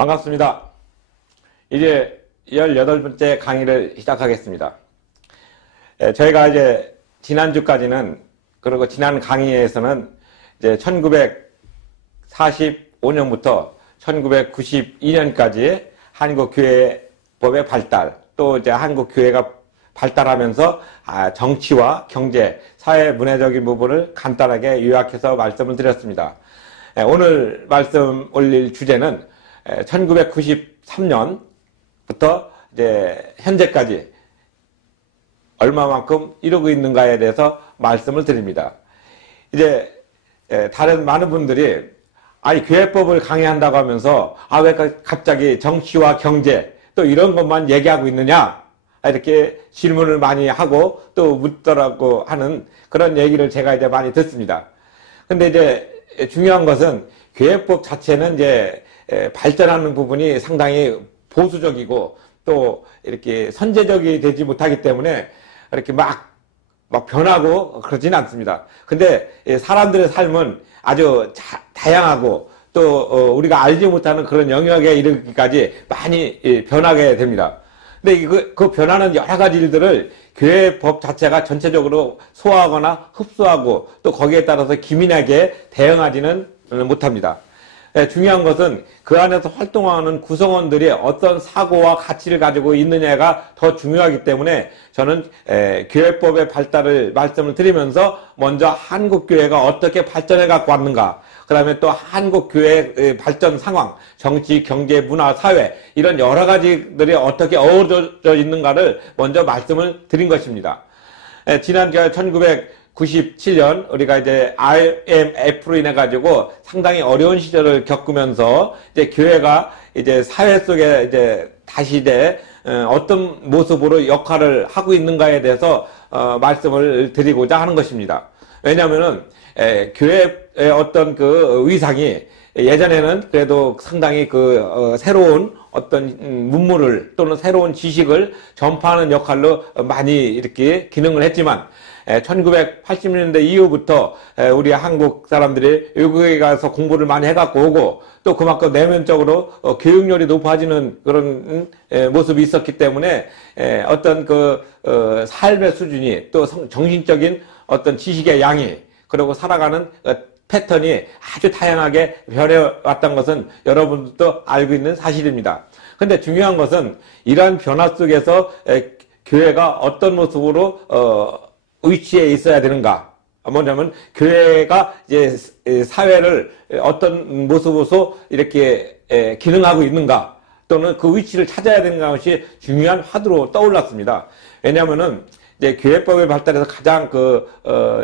반갑습니다. 이제 18번째 강의를 시작하겠습니다. 저희가 이제 지난주까지는, 그리고 지난 강의에서는 이제 1945년부터 1992년까지 한국교회법의 발달, 또 이제 한국교회가 발달하면서 정치와 경제, 사회 문화적인 부분을 간단하게 요약해서 말씀을 드렸습니다. 오늘 말씀 올릴 주제는 1993년부터 이제 현재까지 얼마만큼 이루고 있는가에 대해서 말씀을 드립니다. 이제 다른 많은 분들이 교회법을 강의한다고 하면서 왜 갑자기 정치와 경제 또 이런 것만 얘기하고 있느냐, 이렇게 질문을 많이 하고 또 묻더라고 하는 그런 얘기를 제가 이제 많이 듣습니다. 근데 이제 중요한 것은 교회법 자체는 이제 발전하는 부분이 상당히 보수적이고 또 이렇게 선제적이 되지 못하기 때문에 이렇게 막 변하고 그러지는 않습니다. 근데 사람들의 삶은 아주 다양하고 또 우리가 알지 못하는 그런 영역에 이르기까지 많이 변하게 됩니다. 근데 그 변하는 여러 가지 일들을 교회법 자체가 전체적으로 소화하거나 흡수하고 또 거기에 따라서 기민하게 대응하지는 못합니다. 중요한 것은 그 안에서 활동하는 구성원들이 어떤 사고와 가치를 가지고 있느냐가 더 중요하기 때문에 저는 교회법의 발달을 말씀을 드리면서 먼저 한국교회가 어떻게 발전해 갖고 왔는가, 그 다음에 또 한국교회의 발전 상황, 정치, 경제, 문화, 사회 이런 여러 가지들이 어떻게 어우러져 있는가를 먼저 말씀을 드린 것입니다. 지난 1997년 우리가 이제 IMF로 인해 가지고 상당히 어려운 시절을 겪으면서 이제 교회가 이제 사회 속에 이제 다시 이제 어떤 모습으로 역할을 하고 있는가에 대해서 말씀을 드리고자 하는 것입니다. 왜냐하면은 교회의 어떤 그 위상이 예전에는 그래도 상당히 새로운 어떤 문물을 또는 새로운 지식을 전파하는 역할로 많이 이렇게 기능을 했지만 1980년대 이후부터 우리 한국 사람들이 외국에 가서 공부를 많이 해갖고 오고 또 그만큼 내면적으로 교육열이 높아지는 그런 모습이 있었기 때문에 어떤 삶의 수준이 또 정신적인 어떤 지식의 양이 그리고 살아가는 패턴이 아주 다양하게 변해왔던 것은 여러분들도 알고 있는 사실입니다. 근데 중요한 것은 이러한 변화 속에서 교회가 어떤 모습으로 위치에 있어야 되는가. 뭐냐면 교회가 이제 사회를 어떤 모습으로 이렇게 기능하고 있는가, 또는 그 위치를 찾아야 되는 것이 중요한 화두로 떠올랐습니다. 왜냐하면은 이제 교회법의 발달에서 가장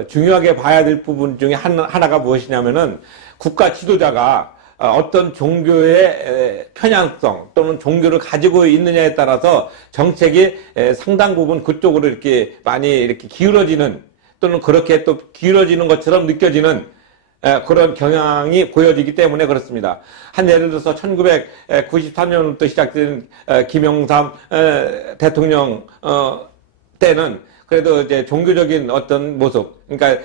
중요하게 봐야 될 부분 중에 하나가 무엇이냐면은 국가 지도자가 어떤 종교의 편향성 또는 종교를 가지고 있느냐에 따라서 정책이 상당 부분 그쪽으로 이렇게 많이 이렇게 기울어지는, 또는 그렇게 또 기울어지는 것처럼 느껴지는 그런 경향이 보여지기 때문에 그렇습니다. 예를 들어서 1993년부터 시작된 김영삼 대통령 때는 그래도 이제 종교적인 어떤 모습, 그러니까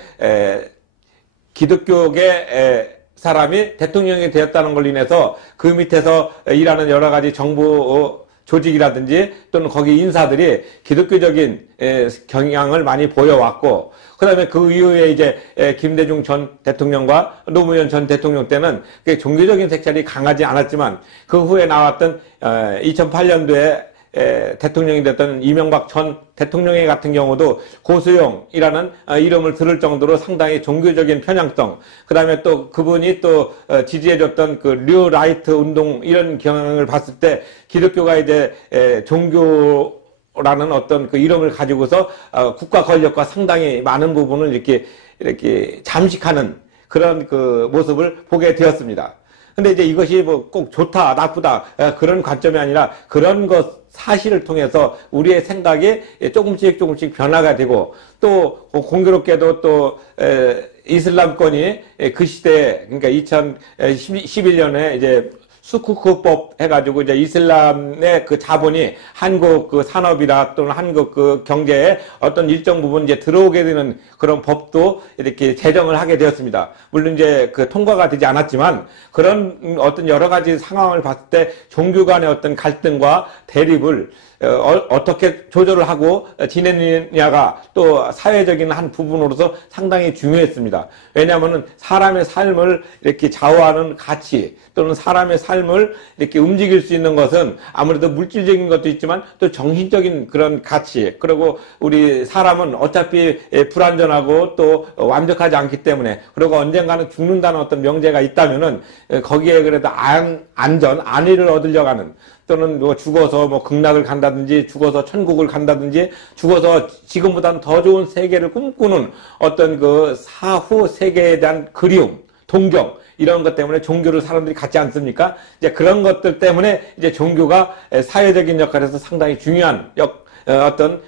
기독교계 사람이 대통령이 되었다는 걸로 인해서 그 밑에서 일하는 여러 가지 정부 조직이라든지 또는 거기 인사들이 기독교적인 경향을 많이 보여왔고, 그 다음에 그 이후에 이제 김대중 전 대통령과 노무현 전 대통령 때는 종교적인 색깔이 강하지 않았지만 그 후에 나왔던 2008년도에 대통령이 됐던 이명박 전 대통령 같은 경우도 고수용이라는 이름을 들을 정도로 상당히 종교적인 편향성, 그 다음에 또 그분이 또 지지해줬던 류 라이트 운동 이런 경향을 봤을 때 기독교가 이제 종교라는 어떤 이름을 가지고서 국가 권력과 상당히 많은 부분을 이렇게 잠식하는 그런 모습을 보게 되었습니다. 근데 이제 이것이 꼭 좋다, 나쁘다, 그런 관점이 아니라 그런 사실을 통해서 우리의 생각이 조금씩 변화가 되고, 또 공교롭게도 또 이슬람권이 그 시대에, 그러니까 2011년에 이제 수쿠크법 해가지고 이제 이슬람의 그 자본이 한국 그 산업이나 또는 한국 그 경제에 어떤 일정 부분 이제 들어오게 되는 그런 법도 이렇게 제정을 하게 되었습니다. 물론 이제 그 통과가 되지 않았지만 그런 어떤 여러 가지 상황을 봤을 때 종교 간의 어떤 갈등과 대립을 어떻게 조절을 하고 지내느냐가 또 사회적인 한 부분으로서 상당히 중요했습니다. 왜냐하면 사람의 삶을 이렇게 좌우하는 가치 또는 사람의 삶을 이렇게 움직일 수 있는 것은 아무래도 물질적인 것도 있지만 또 정신적인 그런 가치, 그리고 우리 사람은 어차피 불완전하고 또 완벽하지 않기 때문에, 그리고 언젠가는 죽는다는 어떤 명제가 있다면은 거기에 그래도 안위를 얻으려고 하는, 또는 뭐 죽어서 뭐 극락을 간다든지 죽어서 천국을 간다든지 죽어서 지금보다는 더 좋은 세계를 꿈꾸는 어떤 그 사후 세계에 대한 그리움, 동경, 이런 것 때문에 종교를 사람들이 갖지 않습니까? 이제 그런 것들 때문에 이제 종교가 사회적인 역할에서 상당히 중요한 어떤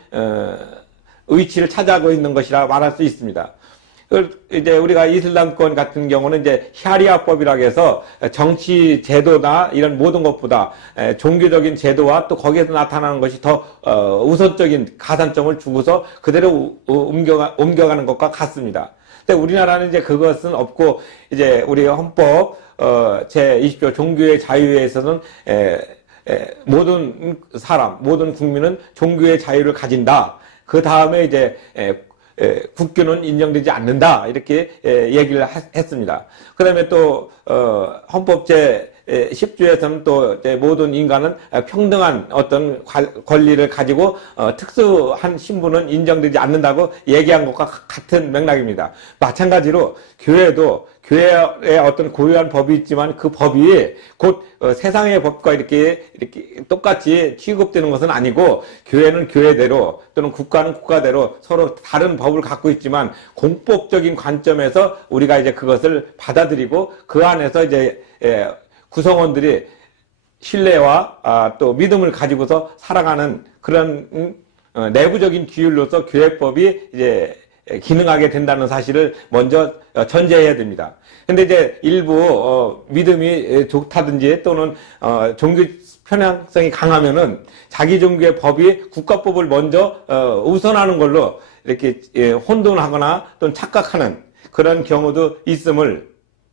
위치를 차지하고 있는 것이라 말할 수 있습니다. 이제 우리가 이슬람권 같은 경우는 이제 샤리아법이라고 해서 정치 제도나 이런 모든 것보다 종교적인 제도와 또 거기에서 나타나는 것이 더 우선적인 가산점을 주고서 그대로 옮겨가는 것과 같습니다. 근데 우리나라는 이제 그것은 없고, 이제 우리 헌법 제20조 종교의 자유에서는 모든 사람, 모든 국민은 종교의 자유를 가진다. 그 다음에 이제 국교는 인정되지 않는다, 이렇게 얘기를 했습니다. 그 다음에 또 헌법 제10조에서는 또 모든 인간은 평등한 어떤 권리를 가지고 특수한 신분은 인정되지 않는다고 얘기한 것과 같은 맥락입니다. 마찬가지로 교회도 교회에 어떤 고유한 법이 있지만 그 법이 곧 세상의 법과 이렇게 똑같이 취급되는 것은 아니고, 교회는 교회대로 또는 국가는 국가대로 서로 다른 법을 갖고 있지만 공법적인 관점에서 우리가 이제 그것을 받아들이고 그 안에서 이제 구성원들이 신뢰와 또 믿음을 가지고서 살아가는 그런 내부적인 규율로서 교회법이 이제 기능하게 된다는 사실을 먼저 전제해야 됩니다. 근데 이제 일부 믿음이 좋다든지 또는 종교 편향성이 강하면은 자기 종교의 법이 국가법을 먼저 우선하는 걸로 이렇게 혼돈하거나 또는 착각하는 그런 경우도 있음을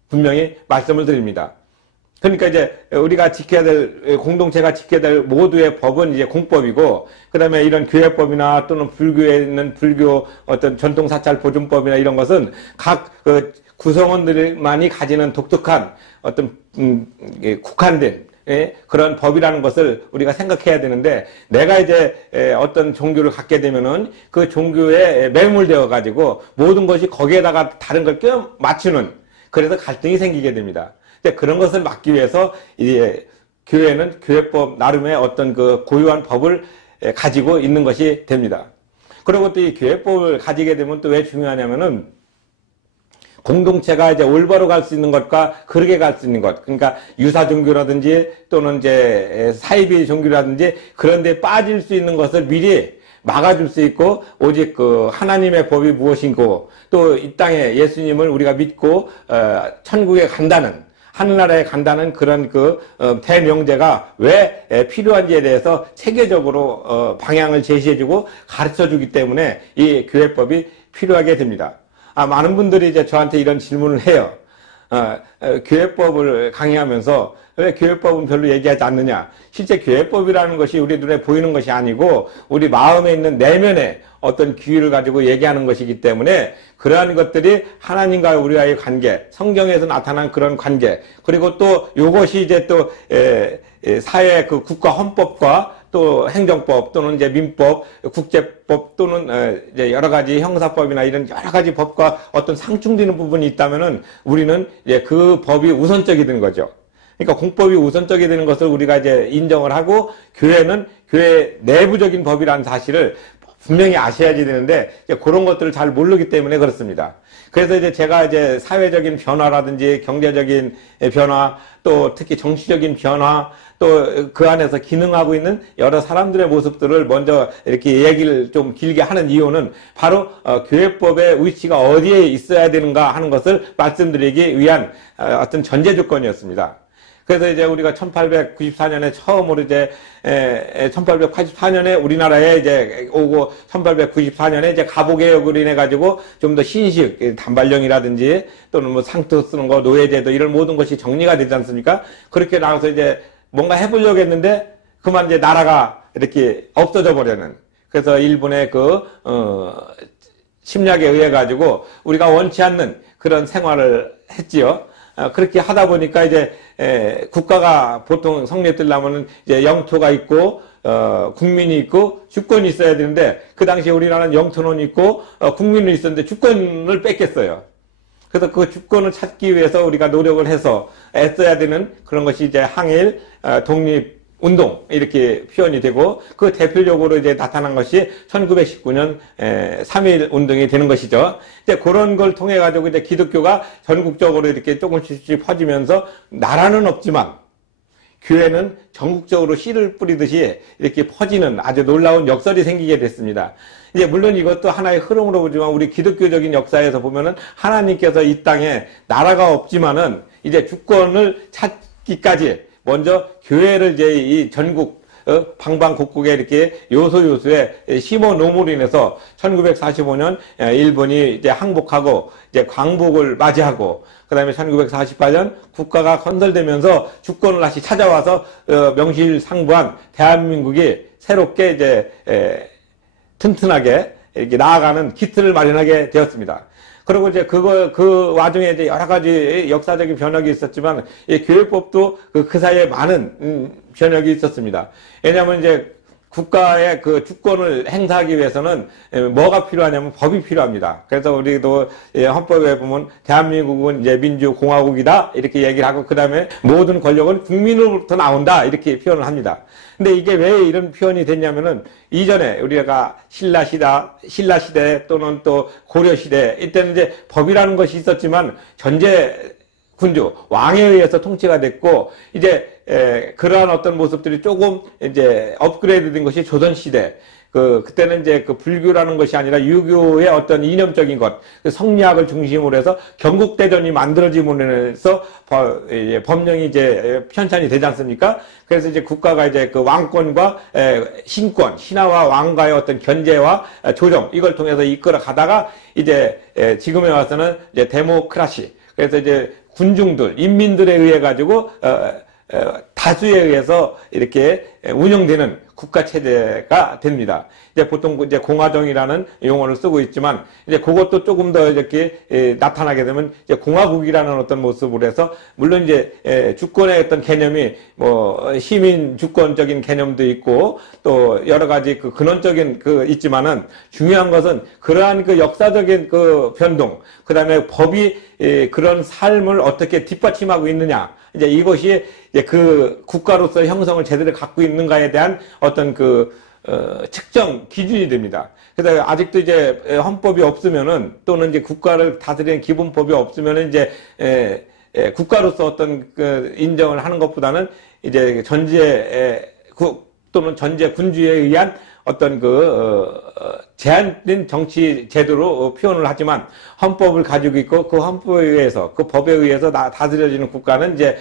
분명히 말씀을 드립니다. 그러니까 이제 우리가 지켜야 될, 공동체가 지켜야 될 모두의 법은 이제 공법이고, 그 다음에 이런 교회법이나 또는 불교에 있는 불교 어떤 전통사찰 보존법이나 이런 것은 각 구성원들만이 가지는 독특한 어떤 국한된 그런 법이라는 것을 우리가 생각해야 되는데, 내가 이제 어떤 종교를 갖게 되면은 그 종교에 매몰되어 가지고 모든 것이 거기에다가 다른 걸 껴 맞추는, 그래서 갈등이 생기게 됩니다. 그런 것을 막기 위해서 이제 교회는 교회법 나름의 어떤 그 고유한 법을 가지고 있는 것이 됩니다. 그리고 또 이 교회법을 가지게 되면 또 왜 중요하냐면은, 공동체가 이제 올바로 갈 수 있는 것과 그르게 갈 수 있는 것, 그러니까 유사 종교라든지 또는 이제 사이비 종교라든지 그런 데 빠질 수 있는 것을 미리 막아줄 수 있고, 오직 그 하나님의 법이 무엇인고 또 이 땅에 예수님을 우리가 믿고 천국에 간다는, 하늘나라에 간다는 그런 그 대명제가 왜 필요한지에 대해서 체계적으로 방향을 제시해주고 가르쳐주기 때문에 이 교회법이 필요하게 됩니다. 많은 분들이 이제 저한테 이런 질문을 해요. 교회법을 강의하면서 왜 교회법은 별로 얘기하지 않느냐. 실제 교회법이라는 것이 우리 눈에 보이는 것이 아니고 우리 마음에 있는 내면의 어떤 규율을 가지고 얘기하는 것이기 때문에, 그러한 것들이 하나님과 우리와의 관계, 성경에서 나타난 그런 관계, 그리고 또 이것이 이제 또 사회 그 국가 헌법과 또 행정법 또는 이제 민법, 국제법 또는 이제 여러 가지 형사법이나 이런 여러 가지 법과 어떤 상충되는 부분이 있다면은 우리는 이제 그 법이 우선적이 되는 거죠. 그러니까 공법이 우선적이 되는 것을 우리가 이제 인정을 하고, 교회는 교회 내부적인 법이라는 사실을 분명히 아셔야지 되는데, 이제 그런 것들을 잘 모르기 때문에 그렇습니다. 그래서 이제 제가 이제 사회적인 변화라든지 경제적인 변화, 또 특히 정치적인 변화, 또 그 안에서 기능하고 있는 여러 사람들의 모습들을 먼저 이렇게 얘기를 좀 길게 하는 이유는 바로 교회법의 위치가 어디에 있어야 되는가 하는 것을 말씀드리기 위한 어떤 전제 조건이었습니다. 그래서 이제 우리가 1894년에 처음으로 이제 1884년에 우리나라에 이제 오고 1894년에 이제 가보개혁을 인해 가지고 좀 더 신식 단발령이라든지 또는 뭐 상투 쓰는 거 노예제도 이런 모든 것이 정리가 되지 않습니까? 그렇게 나와서 이제 뭔가 해보려고 했는데 그만 이제 나라가 이렇게 없어져 버리는, 그래서 일본의 침략에 의해 가지고 우리가 원치 않는 그런 생활을 했지요. 그렇게 하다 보니까 이제 국가가 보통 성립되려면은 이제 영토가 있고 국민이 있고 주권이 있어야 되는데, 그 당시에 우리나라는 영토는 있고 국민은 있었는데 주권을 뺏겼어요. 그래서 그 주권을 찾기 위해서 우리가 노력을 해서 애써야 되는 그런 것이 이제 항일 독립 운동 이렇게 표현이 되고, 그 대표적으로 이제 나타난 것이 1919년 3.1 운동이 되는 것이죠. 이제 그런 걸 통해 가지고 이제 기독교가 전국적으로 이렇게 조금씩 퍼지면서 나라는 없지만 교회는 전국적으로 씨를 뿌리듯이 이렇게 퍼지는 아주 놀라운 역설이 생기게 됐습니다. 이제 물론 이것도 하나의 흐름으로 보지만 우리 기독교적인 역사에서 보면은 하나님께서 이 땅에 나라가 없지만은 이제 주권을 찾기까지 먼저 교회를 이제 이 전국 방방곡곡에 이렇게 요소요소에 심어 놓음으로 인해서 1945년 일본이 이제 항복하고 이제 광복을 맞이하고, 그다음에 1948년 국가가 건설되면서 주권을 다시 찾아와서 명실상부한 대한민국이 새롭게 이제 튼튼하게 이렇게 나아가는 기틀을 마련하게 되었습니다. 그리고 이제 그 와중에 이제 여러 가지 역사적인 변혁이 있었지만, 이 교회법도 그 사이에 많은 변혁이 있었습니다. 왜냐하면 이제 국가의 그 주권을 행사하기 위해서는 뭐가 필요하냐면 법이 필요합니다. 그래서 우리도 헌법에 보면 대한민국은 이제 민주공화국이다 이렇게 얘기를 하고, 그 다음에 모든 권력은 국민으로부터 나온다 이렇게 표현을 합니다. 근데 이게 왜 이런 표현이 됐냐면은, 이전에 우리가 신라시대 또는 또 고려시대 이때는 이제 법이라는 것이 있었지만 전제 군주 왕에 의해서 통치가 됐고, 이제 그러한 어떤 모습들이 조금 이제 업그레이드된 것이 조선시대. 그때는 이제 그 불교라는 것이 아니라 유교의 어떤 이념적인 것, 성리학을 중심으로 해서 경국대전이 만들어짐으로 해서 법령이 이제 편찬이 되지 않습니까? 그래서 이제 국가가 이제 그 왕권과 신권, 신하와 왕과의 어떤 견제와 조정, 이걸 통해서 이끌어 가다가 이제 지금에 와서는 이제 데모크라시. 그래서 이제 군중들, 인민들에 의해 가지고, 다수에 의해서 이렇게 운영되는 국가 체제가 됩니다. 이제 보통 이제 공화정이라는 용어를 쓰고 있지만, 이제 그것도 조금 더 이렇게 나타나게 되면 이제 공화국이라는 어떤 모습으로 해서, 물론 이제 주권의 어떤 개념이 뭐 시민 주권적인 개념도 있고 또 여러 가지 그 근원적인 있지만은, 중요한 것은 그러한 그 역사적인 그 변동, 그 다음에 법이 그런 삶을 어떻게 뒷받침하고 있느냐. 이제 이것이 이제 그 국가로서의 형성을 제대로 갖고 있는가에 대한 어떤 측정 기준이 됩니다. 그래서 아직도 이제 헌법이 없으면은, 또는 이제 국가를 다스리는 기본법이 없으면은 이제 국가로서 어떤 인정을 하는 것보다는 이제 또는 전제 군주에 의한 어떤 제한된 정치 제도로 표현을 하지만, 헌법을 가지고 있고 그 헌법에 의해서, 그 법에 의해서 다스려지는 국가는 이제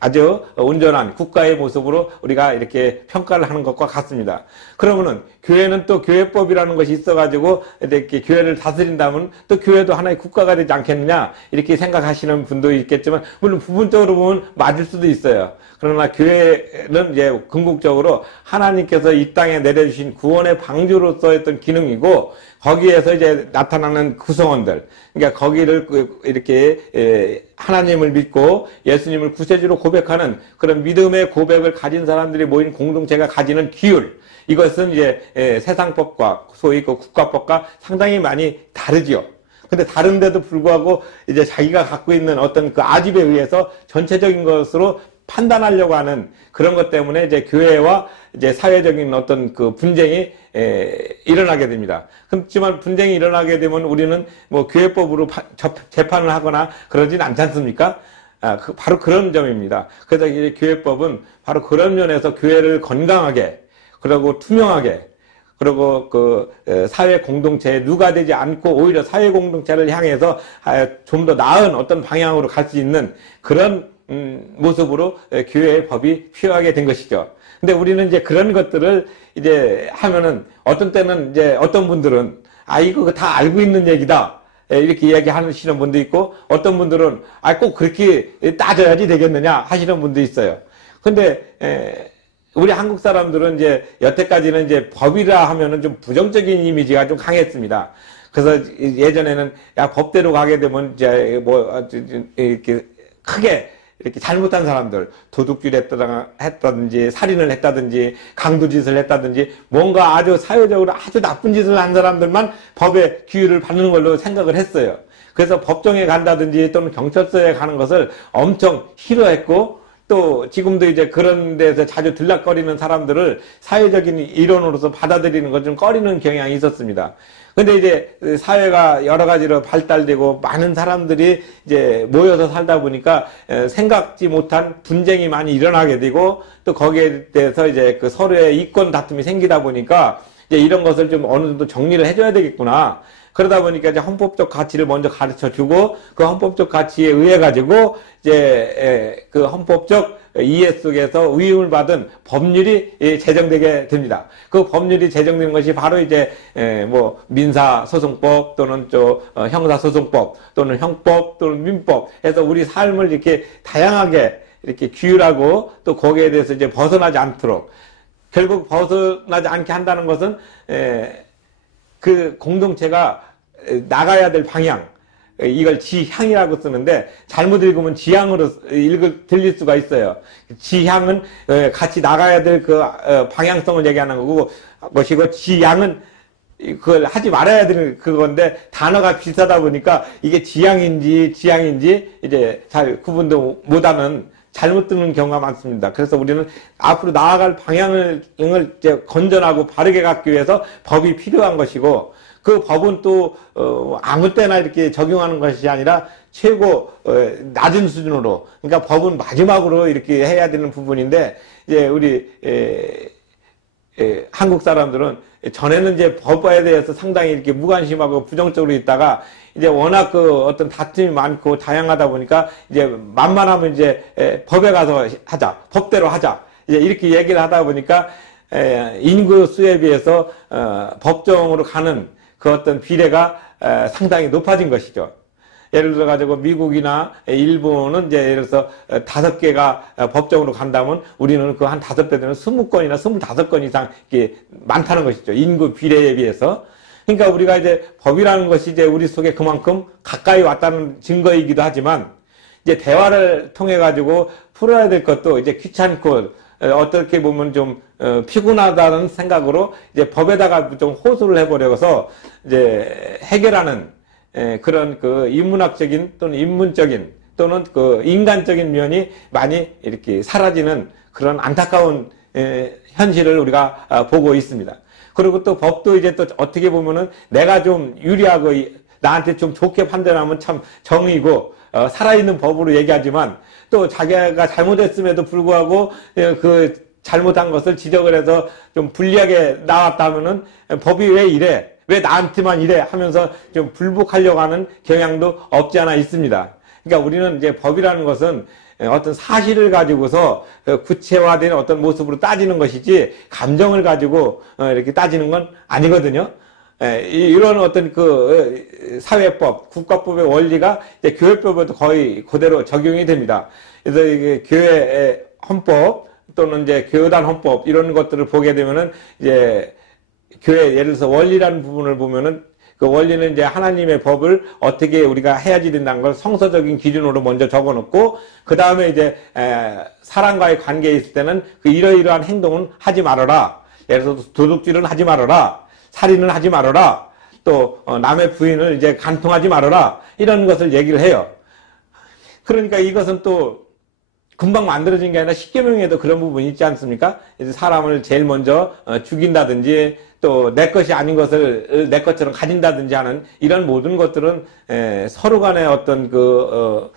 아주 온전한 국가의 모습으로 우리가 이렇게 평가를 하는 것과 같습니다. 그러면은 교회는 또 교회법이라는 것이 있어가지고 이렇게 교회를 다스린다면 또 교회도 하나의 국가가 되지 않겠느냐 이렇게 생각하시는 분도 있겠지만, 물론 부분적으로 보면 맞을 수도 있어요. 그러나 교회는 이제 궁극적으로 하나님께서 이 땅에 내려주신 구원의 방주로서의 어떤 기능이고, 거기에서 이제 나타나는 구성원들, 그러니까 거기를 이렇게 하나님을 믿고 예수님을 구세주로 고백하는 그런 믿음의 고백을 가진 사람들이 모인 공동체가 가지는 기율, 이것은 이제 세상법과 소위 그 국가법과 상당히 많이 다르지요. 근데 다른데도 불구하고 이제 자기가 갖고 있는 어떤 그 아집에 의해서 전체적인 것으로 판단하려고 하는 그런 것 때문에 이제 교회와 이제 사회적인 어떤 그 분쟁이 일어나게 됩니다. 그렇지만 분쟁이 일어나게 되면 우리는 뭐 교회법으로 재판을 하거나 그러진 않지 않습니까? 바로 그런 점입니다. 그래서 이제 교회법은 바로 그런 면에서 교회를 건강하게, 그리고 투명하게, 그리고 사회 공동체에 누가 되지 않고 오히려 사회 공동체를 향해서 좀 더 나은 어떤 방향으로 갈 수 있는 그런 모습으로 교회의 법이 필요하게 된 것이죠. 근데 우리는 이제 그런 것들을 이제 하면은 어떤 때는 이제 어떤 분들은 이거 다 알고 있는 얘기다. 이렇게 이야기하시는 분도 있고 어떤 분들은 꼭 그렇게 따져야지 되겠느냐 하시는 분도 있어요. 근데 우리 한국 사람들은 이제 여태까지는 이제 법이라 하면은 좀 부정적인 이미지가 좀 강했습니다. 그래서 예전에는 법대로 가게 되면 이제 뭐 이렇게 크게 이렇게 잘못한 사람들, 도둑질 했다든지, 살인을 했다든지, 강도짓을 했다든지, 뭔가 아주 사회적으로 아주 나쁜 짓을 한 사람들만 법의 규율을 받는 걸로 생각을 했어요. 그래서 법정에 간다든지 또는 경찰서에 가는 것을 엄청 싫어했고, 또 지금도 이제 그런 데서 자주 들락거리는 사람들을 사회적인 일원으로서 받아들이는 것 좀 꺼리는 경향이 있었습니다. 근데 이제 사회가 여러 가지로 발달되고 많은 사람들이 이제 모여서 살다 보니까 생각지 못한 분쟁이 많이 일어나게 되고 또 거기에 대해서 이제 그 서로의 이권 다툼이 생기다 보니까 이제 이런 것을 좀 어느 정도 정리를 해줘야 되겠구나. 그러다 보니까 이제 헌법적 가치를 먼저 가르쳐 주고 그 헌법적 가치에 의해 가지고 이제 그 헌법적 이해 속에서 위임을 받은 법률이 제정되게 됩니다. 그 법률이 제정된 것이 바로 이제 뭐 민사소송법 또는 형사소송법 또는 형법 또는 민법 해서 우리 삶을 이렇게 다양하게 이렇게 규율하고 또 거기에 대해서 이제 벗어나지 않도록 결국 벗어나지 않게 한다는 것은 그 공동체가 나가야 될 방향, 이걸 지향이라고 쓰는데 잘못 읽으면 지향으로 들릴 수가 있어요. 지향은 같이 나가야 될 그 방향성을 얘기하는 것이고 지향은 그걸 하지 말아야 되는 그건데 단어가 비슷하다 보니까 이게 지향인지 이제 잘 구분도 못하는 잘못 듣는 경우가 많습니다. 그래서 우리는 앞으로 나아갈 방향을 이제 건전하고 바르게 갖기 위해서 법이 필요한 것이고 그 법은 또 아무 때나 이렇게 적용하는 것이 아니라 최고 낮은 수준으로 그러니까 법은 마지막으로 이렇게 해야 되는 부분인데 이제 우리 한국 사람들은 전에는 이제 법에 대해서 상당히 이렇게 무관심하고 부정적으로 있다가 이제 워낙 그 어떤 다툼이 많고 다양하다 보니까 이제 만만하면 이제 법에 가서 하자, 법대로 하자, 이제 이렇게 얘기를 하다 보니까 인구 수에 비해서 법정으로 가는 그 어떤 비례가 상당히 높아진 것이죠. 예를 들어 가지고 미국이나 일본은 이제 예를 들어서 5개가 법정으로 간다면 우리는 그 한 5배 되는 20건이나 25건 이상 이렇게 많다는 것이죠. 인구 비례에 비해서. 그러니까 우리가 이제 법이라는 것이 이제 우리 속에 그만큼 가까이 왔다는 증거이기도 하지만 이제 대화를 통해 가지고 풀어야 될 것도 이제 귀찮고 어떻게 보면 좀 피곤하다는 생각으로 이제 법에다가 좀 호소를 해버려서 이제 해결하는 그런 그 인문학적인 또는 인문적인 또는 그 인간적인 면이 많이 이렇게 사라지는 그런 안타까운 현실을 우리가 보고 있습니다. 그리고 또 법도 이제 또 어떻게 보면은 내가 좀 유리하고 나한테 좀 좋게 판단하면 참 정의고 살아있는 법으로 얘기하지만 또 자기가 잘못했음에도 불구하고 그 잘못한 것을 지적을 해서 좀 불리하게 나왔다면은 법이 왜 이래? 왜 나한테만 이래? 하면서 좀 불복하려고 하는 경향도 없지 않아 있습니다. 그러니까 우리는 이제 법이라는 것은 어떤 사실을 가지고서 구체화된 어떤 모습으로 따지는 것이지 감정을 가지고 이렇게 따지는 건 아니거든요. 이런 어떤 그 사회법, 국가법의 원리가 이제 교회법에도 거의 그대로 적용이 됩니다. 그래서 이게 교회 헌법 또는 이제 교단 헌법 이런 것들을 보게 되면은 이제 교회 예를 들어서 원리라는 부분을 보면은 그 원리는 이제 하나님의 법을 어떻게 우리가 해야지 된다는 걸 성서적인 기준으로 먼저 적어놓고 그 다음에 이제 사람과의 관계에 있을 때는 그 이러이러한 행동은 하지 말아라. 예를 들어서 도둑질은 하지 말아라. 살인은 하지 말아라. 또 남의 부인을 이제 간통하지 말아라. 이런 것을 얘기를 해요. 그러니까 이것은 또 금방 만들어진 게 아니라 십계명에도 그런 부분이 있지 않습니까? 사람을 제일 먼저 죽인다든지 또 내 것이 아닌 것을 내 것처럼 가진다든지 하는 이런 모든 것들은 서로 간의 어떤 그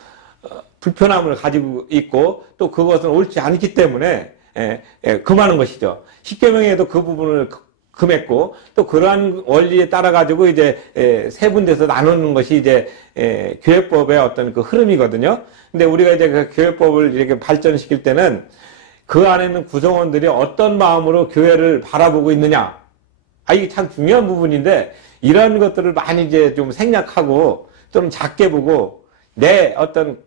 불편함을 가지고 있고 또 그것은 옳지 않기 때문에 금하는 것이죠. 십계명에도 그 부분을 금했고 또 그러한 원리에 따라 가지고 이제 세 군데서 나누는 것이 이제 교회법의 어떤 그 흐름이거든요. 근데 우리가 이제 그 교회법을 이렇게 발전시킬 때는 그 안에는 구성원들이 어떤 마음으로 교회를 바라보고 있느냐. 이게 참 중요한 부분인데 이런 것들을 많이 이제 좀 생략하고 좀 작게 보고 내 어떤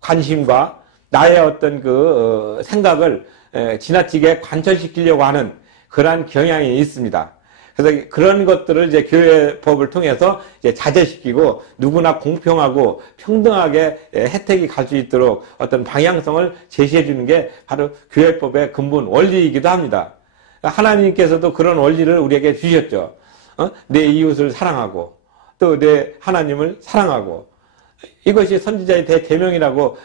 관심과 나의 어떤 그 생각을 지나치게 관철시키려고 하는 그러한 경향이 있습니다. 그래서 그런 것들을 이제 교회법을 통해서 이제 자제시키고 누구나 공평하고 평등하게 혜택이 갈 수 있도록 어떤 방향성을 제시해 주는 게 바로 교회법의 근본 원리이기도 합니다. 하나님께서도 그런 원리를 우리에게 주셨죠. 내 이웃을 사랑하고 또 내 하나님을 사랑하고 이것이 선지자의 대계명이라고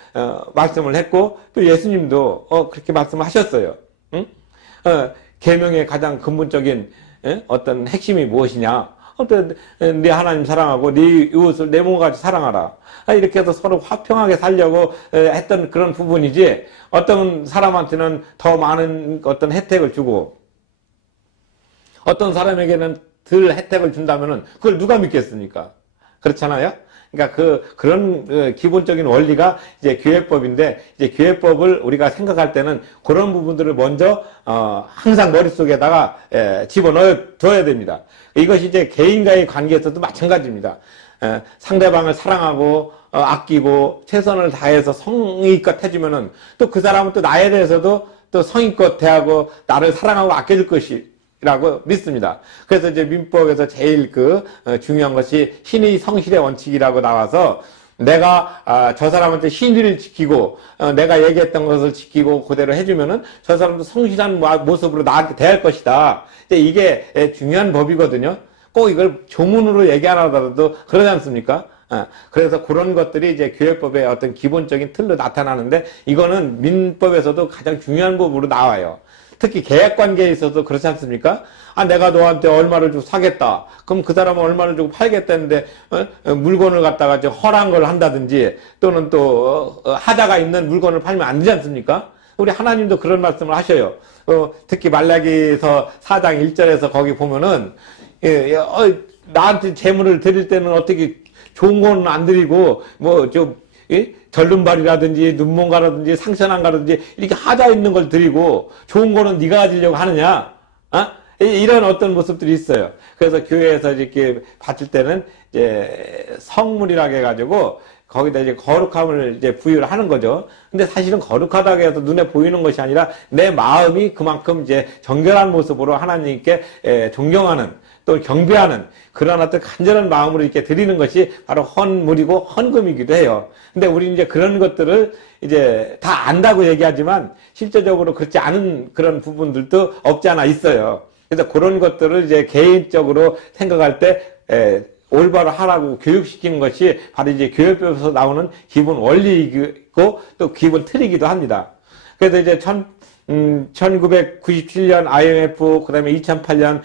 말씀을 했고 또 예수님도 그렇게 말씀하셨어요. 계명의 가장 근본적인 어떤 핵심이 무엇이냐? 어떤 네 하나님 사랑하고 네 이웃을 내 몸같이 사랑하라. 이렇게 해서 서로 화평하게 살려고 했던 그런 부분이지. 어떤 사람한테는 더 많은 어떤 혜택을 주고 어떤 사람에게는 덜 혜택을 준다면은 그걸 누가 믿겠습니까? 그렇잖아요. 그러니까 그런 기본적인 원리가 이제 교회법인데 이제 교회법을 우리가 생각할 때는 그런 부분들을 먼저 항상 머릿속에다가 집어넣어 둬야 됩니다. 이것이 이제 개인과의 관계에서도 마찬가지입니다. 상대방을 사랑하고 아끼고 최선을 다해서 성의껏 해주면은 또 그 사람은 또 나에 대해서도 또 성의껏 대하고 나를 사랑하고 아껴줄 것이라고 믿습니다. 그래서 이제 민법에서 제일 중요한 것이 신의 성실의 원칙이라고 나와서 내가 저 사람한테 신의를 지키고 내가 얘기했던 것을 지키고 그대로 해주면은 저 사람도 성실한 모습으로 나한테 대할 것이다. 이게 중요한 법이거든요. 꼭 이걸 조문으로 얘기 안 하더라도 그러지 않습니까? 그래서 그런 것들이 이제 교회법의 어떤 기본적인 틀로 나타나는데 이거는 민법에서도 가장 중요한 법으로 나와요. 특히 계약관계에 있어서 그렇지 않습니까? 내가 너한테 얼마를 주고 사겠다. 그럼 그 사람은 얼마를 주고 팔겠다는데 물건을 갖다가 허란 걸 한다든지 또는 또 하자가 있는 물건을 팔면 안 되지 않습니까? 우리 하나님도 그런 말씀을 하셔요. 특히 말라기서 4장 1절에서 거기 보면은 나한테 재물을 드릴 때는 어떻게 좋은 거는 안 드리고 절름발이라든지 눈몽가라든지 상처난가라든지 이렇게 하자 있는 걸 드리고 좋은 거는 네가 가지려고 하느냐? 이런 어떤 모습들이 있어요. 그래서 교회에서 이렇게 바칠 때는 이제 성물이라고 해가지고 거기다 이제 거룩함을 이제 부여를 하는 거죠. 근데 사실은 거룩하다고 해서 눈에 보이는 것이 아니라 내 마음이 그만큼 이제 정결한 모습으로 하나님께 존경하는 또 경배하는 그런 어떤 간절한 마음으로 이렇게 드리는 것이 바로 헌물이고 헌금이기도 해요. 근데 우리는 이제 그런 것들을 이제 다 안다고 얘기하지만 실제적으로 그렇지 않은 그런 부분들도 없지 않아 있어요. 그래서 그런 것들을 이제 개인적으로 생각할 때 올바로 하라고 교육시키는 것이 바로 이제 교회법에서 나오는 기본 원리이고 또 기본 틀이기도 합니다. 그래서 이제 1997년 IMF, 그 다음에 2008년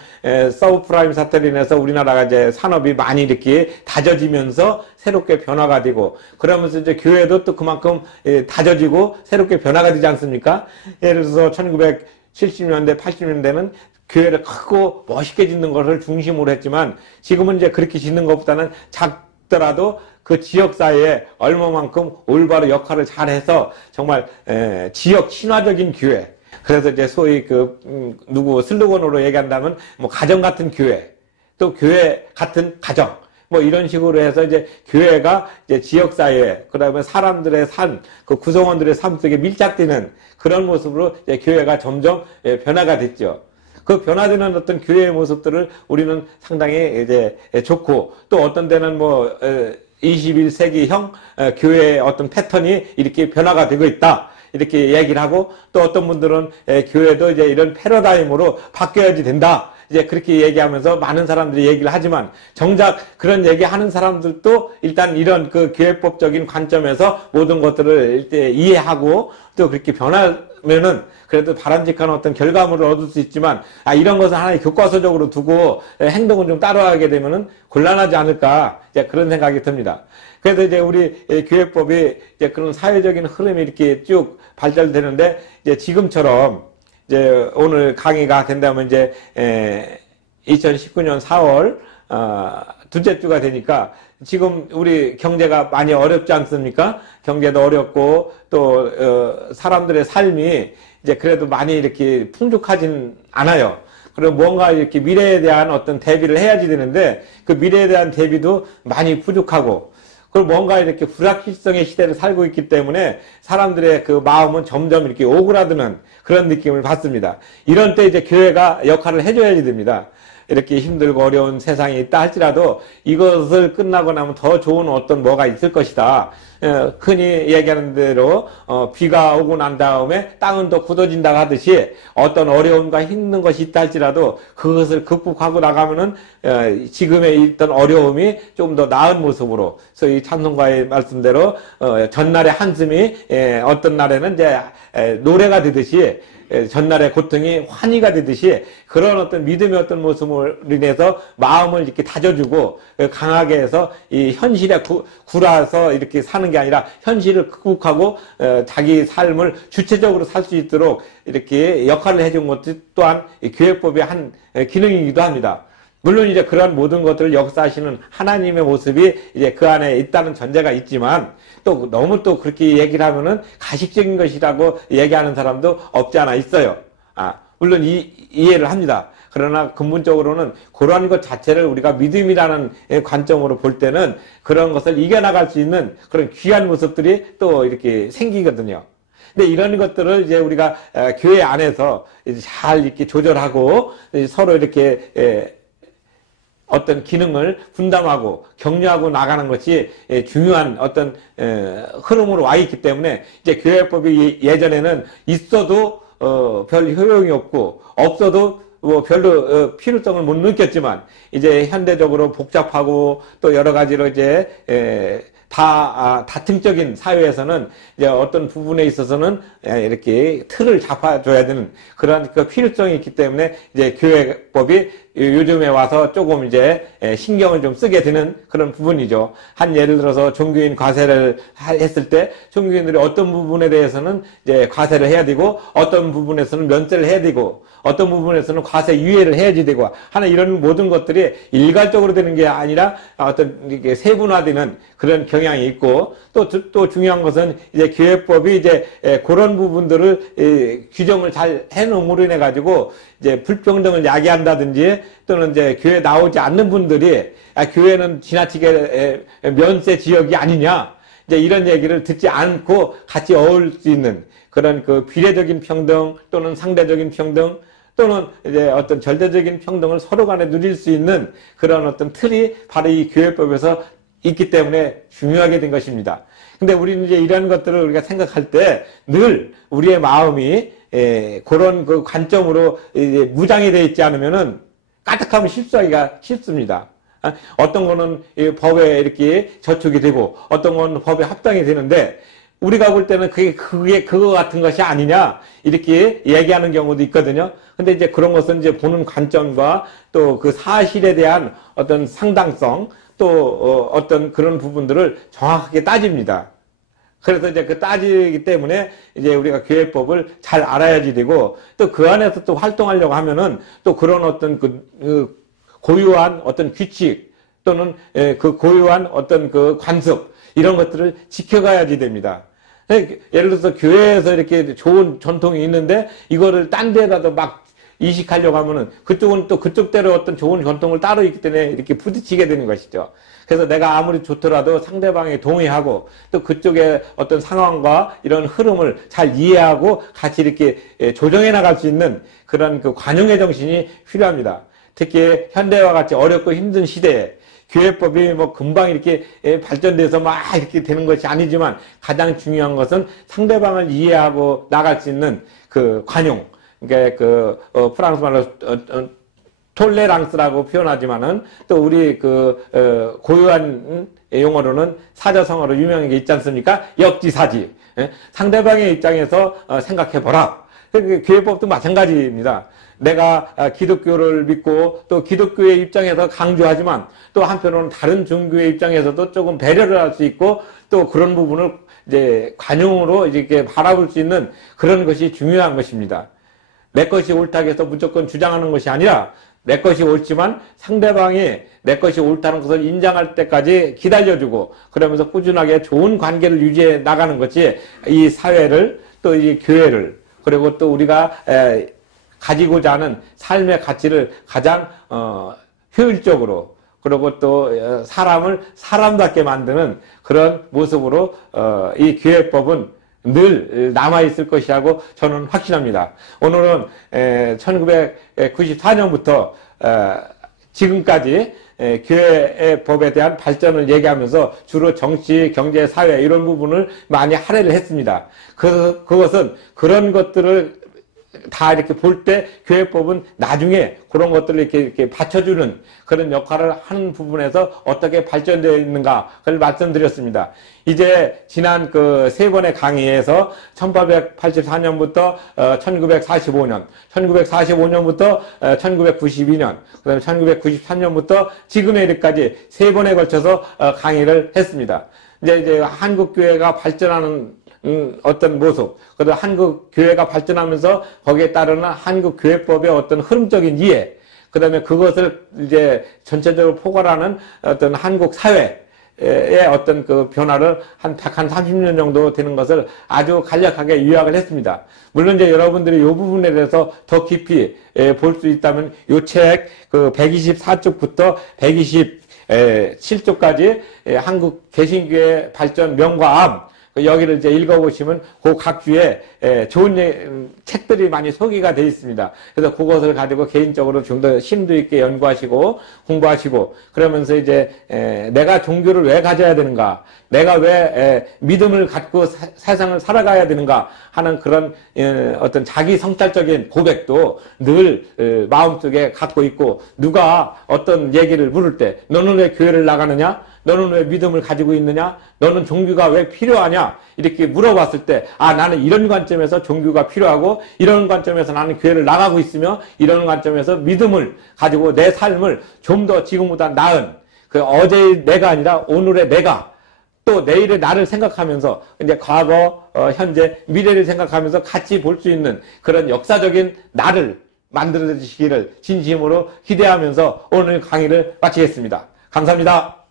서브프라임 사태로 인해서 우리나라가 이제 산업이 많이 이렇게 다져지면서 새롭게 변화가 되고, 그러면서 이제 교회도 또 그만큼 다져지고 새롭게 변화가 되지 않습니까? 예를 들어서 1970년대, 80년대는 교회를 크고 멋있게 짓는 것을 중심으로 했지만, 지금은 이제 그렇게 짓는 것보다는 작더라도 그 지역사회에 얼마만큼 올바로 역할을 잘해서 정말 지역 친화적인 교회. 그래서 이제 소위 슬로건으로 얘기한다면 뭐 가정 같은 교회, 또 교회 같은 가정, 뭐 이런 식으로 해서 이제 교회가 이제 지역사회, 그 다음에 사람들의 그 구성원들의 삶 속에 밀착되는 그런 모습으로 이제 교회가 점점 변화가 됐죠. 그 변화되는 어떤 교회의 모습들을 우리는 상당히 이제 좋고, 또 어떤 데는 21세기형 교회의 어떤 패턴이 이렇게 변화가 되고 있다, 이렇게 얘기를 하고, 또 어떤 분들은 교회도 이제 이런 패러다임으로 바뀌어야지 된다, 이제 그렇게 얘기하면서 많은 사람들이 얘기를 하지만, 정작 그런 얘기하는 사람들도 일단 이런 그 교회법적인 관점에서 모든 것들을 이해하고 또 그렇게 변하면은 그래도 바람직한 어떤 결과물을 얻을 수 있지만, 이런 것은 하나의 교과서적으로 두고 행동을 좀 따라하게 되면은 곤란하지 않을까, 이제 그런 생각이 듭니다. 그래서 이제 우리 교회법이 이제 그런 사회적인 흐름이 이렇게 쭉 발달되는데, 이제 지금처럼 이제 오늘 강의가 된다면 이제 2019년 4월 둘째 주가 되니까 지금 우리 경제가 많이 어렵지 않습니까? 경제도 어렵고 또 사람들의 삶이 이제 그래도 많이 이렇게 풍족하진 않아요. 그리고 뭔가 이렇게 미래에 대한 어떤 대비를 해야지 되는데 그 미래에 대한 대비도 많이 부족하고 그리고 뭔가 이렇게 불확실성의 시대를 살고 있기 때문에 사람들의 그 마음은 점점 이렇게 오그라드는 그런 느낌을 받습니다. 이런 때 이제 교회가 역할을 해줘야지 됩니다. 이렇게 힘들고 어려운 세상이 있다 할지라도 이것을 끝나고 나면 더 좋은 어떤 뭐가 있을 것이다. 흔히 얘기하는 대로 비가 오고 난 다음에 땅은 더 굳어진다고 하듯이 어떤 어려움과 힘든 것이 있다 할지라도 그것을 극복하고 나가면은 지금의 있던 어려움이 좀 더 나은 모습으로 소위 찬송가의 말씀대로 전날의 한숨이 어떤 날에는 이제 노래가 되듯이 전날의 고통이 환희가 되듯이 그런 어떤 믿음의 어떤 모습을 인해서 마음을 이렇게 다져주고 강하게 해서 이 현실에 굴아서 이렇게 사는 게 아니라 현실을 극복하고 자기 삶을 주체적으로 살 수 있도록 이렇게 역할을 해준 것도 또한 교회법의 한 기능이기도 합니다. 물론 이제 그런 모든 것들을 역사하시는 하나님의 모습이 이제 그 안에 있다는 전제가 있지만 또 너무 또 그렇게 얘기를 하면은 가식적인 것이라고 얘기하는 사람도 없지 않아 있어요. 물론 이해를 합니다. 그러나 근본적으로는 그러한 것 자체를 우리가 믿음이라는 관점으로 볼 때는 그런 것을 이겨나갈 수 있는 그런 귀한 모습들이 또 이렇게 생기거든요. 근데 이런 것들을 이제 우리가 교회 안에서 잘 이렇게 조절하고 서로 이렇게 어떤 기능을 분담하고 격려하고 나가는 것이 중요한 어떤 흐름으로 와 있기 때문에 이제 교회법이 예전에는 있어도 별 효용이 없고 없어도 뭐 별로 필요성을 못 느꼈지만 이제 현대적으로 복잡하고 또 여러 가지로 이제 다층적인 사회에서는 이제 어떤 부분에 있어서는 이렇게 틀을 잡아줘야 되는 그런 그 필요성이 있기 때문에 이제 교회법이 요즘에 와서 조금 이제 신경을 좀 쓰게 되는 그런 부분이죠. 한 예를 들어서 종교인 과세를 했을 때 종교인들이 어떤 부분에 대해서는 이제 과세를 해야 되고 어떤 부분에서는 면세를 해야 되고 어떤 부분에서는 과세 유예를 해야지 되고 하는 이런 모든 것들이 일괄적으로 되는 게 아니라 어떤 이렇게 세분화되는 그런 경향이 있고 또 중요한 것은 이제 교회법이 이제 그런 부분들을 규정을 잘 해놓음으로 인해 가지고 이제 불평등을 야기한다든지 또는 이제 교회 나오지 않는 분들이 교회는 지나치게 면세 지역이 아니냐 이제 이런 얘기를 듣지 않고 같이 어울릴 수 있는 그런 그 비례적인 평등 또는 상대적인 평등 또는 이제 어떤 절대적인 평등을 서로 간에 누릴 수 있는 그런 어떤 틀이 바로 이 교회법에서 있기 때문에 중요하게 된 것입니다. 근데 우리는 이제 이런 것들을 우리가 생각할 때 늘 우리의 마음이 그런 그 관점으로 이제 무장이 되어 있지 않으면은 까딱하면 실수하기가 쉽습니다. 어떤 거는 법에 이렇게 저촉이 되고 어떤 건 법에 합당이 되는데 우리가 볼 때는 그게 그거 같은 것이 아니냐 이렇게 얘기하는 경우도 있거든요. 근데 이제 그런 것은 이제 보는 관점과 또 그 사실에 대한 어떤 상당성 또 어떤 그런 부분들을 정확하게 따집니다. 그래서 이제 그 따지기 때문에 이제 우리가 교회법을 잘 알아야지 되고 또 그 안에서 또 활동하려고 하면은 또 그런 어떤 그 고유한 어떤 규칙 또는 그 고유한 어떤 그 관습 이런 것들을 지켜가야지 됩니다. 예를 들어서 교회에서 이렇게 좋은 전통이 있는데 이거를 딴 데다도 막 이식하려고 하면은 그쪽은 또 그쪽대로 어떤 좋은 전통을 따로 있기 때문에 이렇게 부딪히게 되는 것이죠. 그래서 내가 아무리 좋더라도 상대방이 동의하고 또 그쪽의 어떤 상황과 이런 흐름을 잘 이해하고 같이 이렇게 조정해 나갈 수 있는 그런 그 관용의 정신이 필요합니다. 특히 현대와 같이 어렵고 힘든 시대에 교회법이 뭐 금방 이렇게 발전돼서 막 이렇게 되는 것이 아니지만 가장 중요한 것은 상대방을 이해하고 나갈 수 있는 그 관용. 그러니까 프랑스 말로 톨레랑스라고 표현하지만은 또 우리 고유한 용어로는 사자성어로 유명한 게 있지 않습니까? 역지사지. 상대방의 입장에서 생각해보라. 교회법도 마찬가지입니다. 내가 기독교를 믿고 또 기독교의 입장에서 강조하지만 또 한편으로는 다른 종교의 입장에서도 조금 배려를 할 수 있고 또 그런 부분을 이제 관용으로 이렇게 바라볼 수 있는 그런 것이 중요한 것입니다. 내 것이 옳다고 해서 무조건 주장하는 것이 아니라 내 것이 옳지만 상대방이 내 것이 옳다는 것을 인정할 때까지 기다려주고 그러면서 꾸준하게 좋은 관계를 유지해 나가는 것이 이 사회를 또 이 교회를 그리고 또 우리가 가지고자 하는 삶의 가치를 가장 효율적으로 그리고 또 사람을 사람답게 만드는 그런 모습으로 이 교회법은 늘 남아있을 것이라고 저는 확신합니다. 오늘은 1994년부터 지금까지 교회의 법에 대한 발전을 얘기하면서 주로 정치, 경제, 사회 이런 부분을 많이 할애를 했습니다. 그것은 그런 것들을 다 이렇게 볼 때 교회법은 나중에 그런 것들을 이렇게 받쳐주는 그런 역할을 하는 부분에서 어떻게 발전되어 있는가 그걸 말씀드렸습니다. 이제 지난 그 세 번의 강의에서 1884년부터 1945년, 1945년부터 1992년, 그다음에 1993년부터 지금의 일까지 세 번에 걸쳐서 강의를 했습니다. 이제 한국 교회가 발전하는 어떤 모습, 그리고 한국 교회가 발전하면서 거기에 따르는 한국 교회법의 어떤 흐름적인 이해, 그 다음에 그것을 이제 전체적으로 포괄하는 어떤 한국 사회의 어떤 그 변화를 한 130년 정도 되는 것을 아주 간략하게 요약을 했습니다. 물론 이제 여러분들이 이 부분에 대해서 더 깊이 볼 수 있다면 이 책 그 124쪽부터 127쪽까지 한국 개신교회 발전 명과 암, 여기를 이제 읽어보시면 그 각 주에 좋은 책들이 많이 소개가 되어 있습니다. 그래서 그것을 가지고 개인적으로 좀 더 심도 있게 연구하시고 공부하시고 그러면서 이제 내가 종교를 왜 가져야 되는가, 내가 왜 믿음을 갖고 세상을 살아가야 되는가 하는 그런 어떤 자기 성찰적인 고백도 늘 마음속에 갖고 있고 누가 어떤 얘기를 물을 때 너는 왜 교회를 나가느냐? 너는 왜 믿음을 가지고 있느냐? 너는 종교가 왜 필요하냐? 이렇게 물어봤을 때, 아, 나는 이런 관점에서 종교가 필요하고, 이런 관점에서 나는 교회를 나가고 있으며, 이런 관점에서 믿음을 가지고 내 삶을 좀 더 지금보다 나은, 그 어제의 내가 아니라 오늘의 내가, 또 내일의 나를 생각하면서, 이제 과거, 현재, 미래를 생각하면서 같이 볼 수 있는 그런 역사적인 나를 만들어 주시기를 진심으로 기대하면서 오늘 강의를 마치겠습니다. 감사합니다.